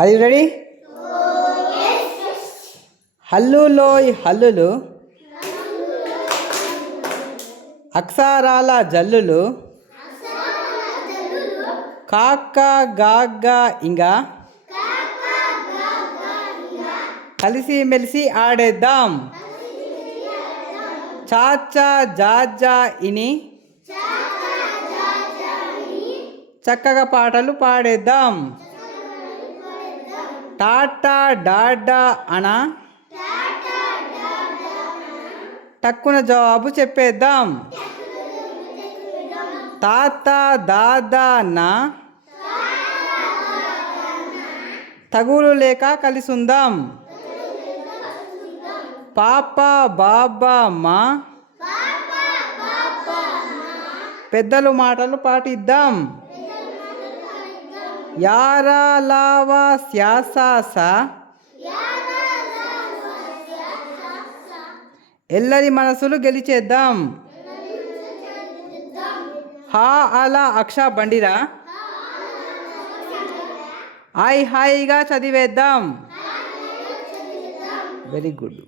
Are you ready? హల్లులోయ్ హల్లులు, అక్షరాల జల్లులు, కాక్క గాగ్గ ఇంగా కలిసి మెలిసి ఆడేద్దాం. చాచా జాజా ఇని చక్కగా పాటలు పాడేద్దాం. టాటా డాడా అన టక్కున జవాబు చెప్పేద్దాం. తాత దాదా నా తగులు లేక కలిసుందాం. పాప బాబా మా పెద్దలు మాటలు పాటిద్దాం. యారా లావా శ్యాసాస ఎల్లరి మనసులు గెలిచేద్దాం. హా అలా అక్ష బండిరా హాయిగా చదివేద్దాం. Very good.